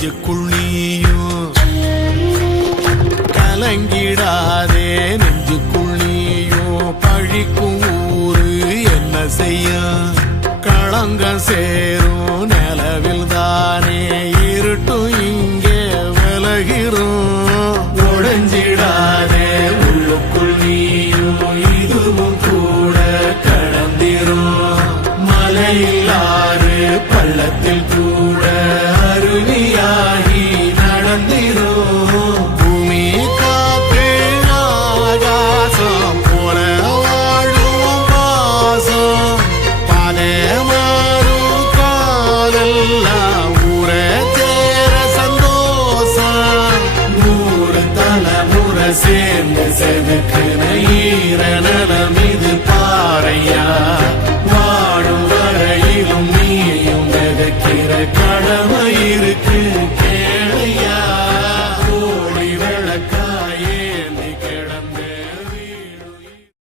நெஞ்சுக்குள் நீயும் கலங்கிடாதே, நெஞ்சுக்குள் நீயும் பழிக்கும் ஊரு என்ன செய்ய? களங்கம் சேரும் நிலவில் தானே இருட்டும் இங்கே விலகிறோம். உடைஞ்சிடாதே உள்ளுக்குள் நீயும் இதுவும் கூட கடந்திரும். மலையில்லாறு பள்ளத்தில் கூட அருவியாகி நடந்திரும். பூமி காத்து ஆகாசம் போல வாழும் பாசம் பாலே மாறும் காலெல்லாம் ஊர சேர சந்தோஷம். 100 தலைமுறை சேர்ந்து செதுக்குன ஈர நலம் இது பாறையா.